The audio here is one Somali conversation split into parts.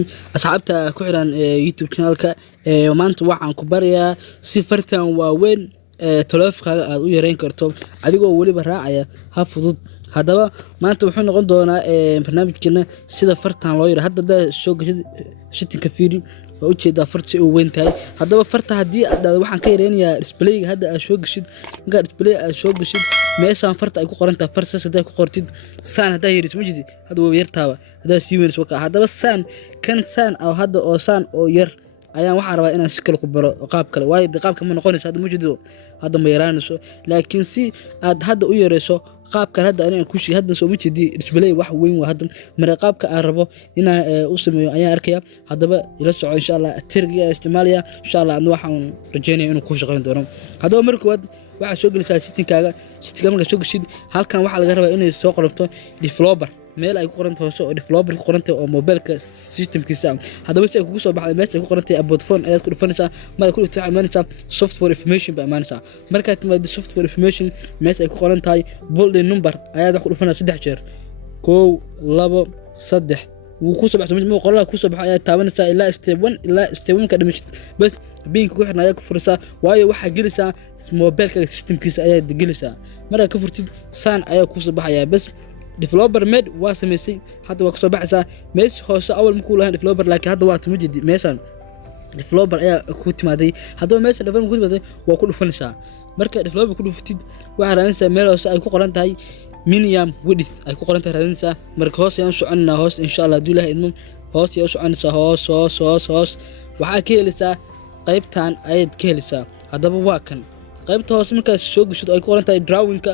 asxaabta ku xiran YouTube channelka maanta waxaan ku barayaa si fartan waaweyn taleefankaaga aad u yareyn karto adigoo waliba raacaya hab fudud. Hadaba maanta wuxuu noqon doonaa barnaamijkeena sida fartan loo yiraahdo. Hadda soo gashid shittinka fiiri oo u jeeda farta si weyn tahay. Hadaba farta hadii aad dhado waxaan ka yareynayaa display-ga. Hadda aad soo gashid marka display aad soo gashid meeshaan farta ay ku qoran tahay farsa saddex ku qortid saan hadda yiriis ma jidi hadda waa yartaaba hadda si weyn soo ka hadaba saan kan saan oo hadda oo saan oo yar ayaan waxaan rabaa inaan si kale ku baro qaab kale waayo qaabka ma noqonayso hadda ma jido hadda ma yaraanayso laakiin si aad hadda u yareyso qaabkan hadda aan ku shii hadda soo ma jidi display wax weyn waa hadda mar qaabka aan rabo inaan u sameeyo ayaan arkaya hadaba ila soco insha Allah tirgiga isticmaalaya insha Allah waxaan rajeynayaa inuu ku shaqeyn doono. Hadaba markii waxa soo galaysaa shittinkaaga marka soo gashid halkan waxa laga rabaa inay soo qorto developer meel ay ku qoran tahay oo developer ku qoran tahay oo mobilka systemkiisa. Hadaba si ay kugu soo baxday meesha ay ku qoran tahay about phone ayaad ku dhufanaysaa ma ku isticmaalaysaa software information ba amaanaysaa markaad timaado software information meesha ay ku qoran tahay bold number ayaad ku dhufanaysaa 3 jeer 1 2 3 wuu ku soo baxay ma qoraal ku soo baxay ayaa taabanaysaa ilaa step 1 ilaa step 1 ka dhimashid bas biinka ku xirnaa ayaa ku furaysaa waayo waxa gelisaa mobilka systemkiisa ayaa gelisaa marka ka furtid saan ayaa ku soo baxaya bas developer made waa sameysay hadda waa ka soo baxaysaa meesha hoose awal ma ku lahayn developer laakiin hadda waa timo jidi meeshan developer ayaa ku timaaday hadda meesha developer ku timaaday waa ku dhufanaysaa marka developer ku dhuftid waxa raadinaysaa meel hoose ay ku qoran tahay minimum width ay ku qoran tahay raadinaysaa marka hoos ayaan soconaa hoos insha Allah hadii ilaahay idmo hoos ayaan soconaysaa hoos waxa ka helaysaa qaybtan ayaad ka helaysaa hadaba waa kan qaybta hoos marka soo gasho ay ku qoran tahay drawing-ka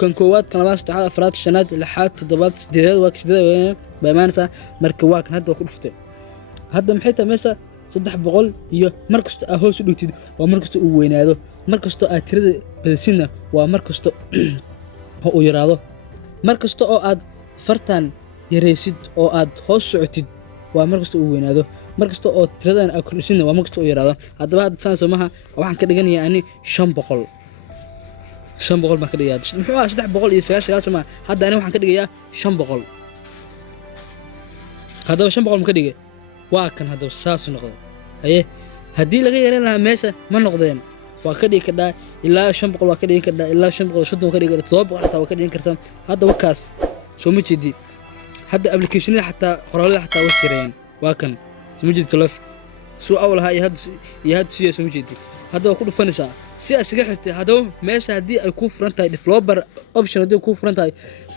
kan koowaad kan labaad saddexaad afraad shanaad lixaad toddobaad sideedaad waa sidee baymaanaysaa marka waa kan hadda ku dhuftay hadda maxay tahay meesha 300 iyo markasta aad hoos u dhigtid waa markasta uu weynaado markasta aad tirada badisina waa markasta oo yaraado markasta oo aad fartan yareysid oo aad hoos socotid waa markasta uu weynaado markasta oo tiradan aad kordhisina waa markasta oo yaraado hadaba hadda saan Soomaha waxaan ka dhiganayaa ani 500 ma ka dhigayaa muxuu ah 399 Soomaha hadda ani waxaan ka dhigayaa 500 hadaba 500 ma ka dhigay waa kan hadaba saas noqdo haye hadii laga yareyn lahaa meesha ma noqdeen waa ka dhigi karaa ilaa 500 waa ka dhigi karaa ilaa 500 ka dhigi karaa 700 xataa waa ka dhigi kartaa hadda wakaas soo ma jidi hadda application xataa qoraalada xataa way jireen waa kan soo ma jidi telefoon soo awlaha iyo had soo ma jidi hadda ku dhufanaysaa si aad iskaga xirtay hadaba meesha hadii ay ku furan tahay developer option hadii ku furan tahay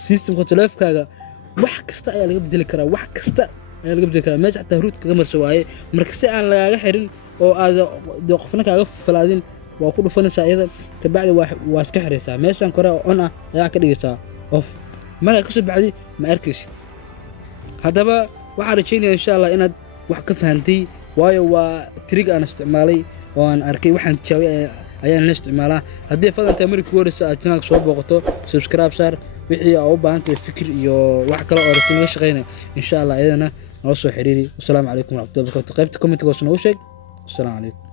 systemka telefoonkaaga wax kasta ayaa laga bedeli karaa wax kasta ayaa laga bedeli karaa meesha xataa root kaga marso waaye marka si aan lagaaga xirin oo aad qofna kaaga falaadin waa ku dhufanaysaa iyada ka bacdi waa iska xiraysaa meeshan kore on ah ayaa ka dhigaysaa off marka ka soo baxdi ma arkaysid hadaba waxa rajeynayaa insha Allah inaad wax ka fahantay waayo waa trick aan isticmaalay oo aan arkay waxaan jawaabay ayaan la isticmaalaa hadii fadlan markii waraysa aad channel soo booqato subscribe share wixii aad u baahan tahay fikir iyo wax kale oo rasin laga shaqeynaa insha Allah iyadana noo soo xiriiri. Assalaamu calaykum wa rahmatullahi wa barakatuh qaybta comment-ka oo soo sheeg. Assalaamu calaykum.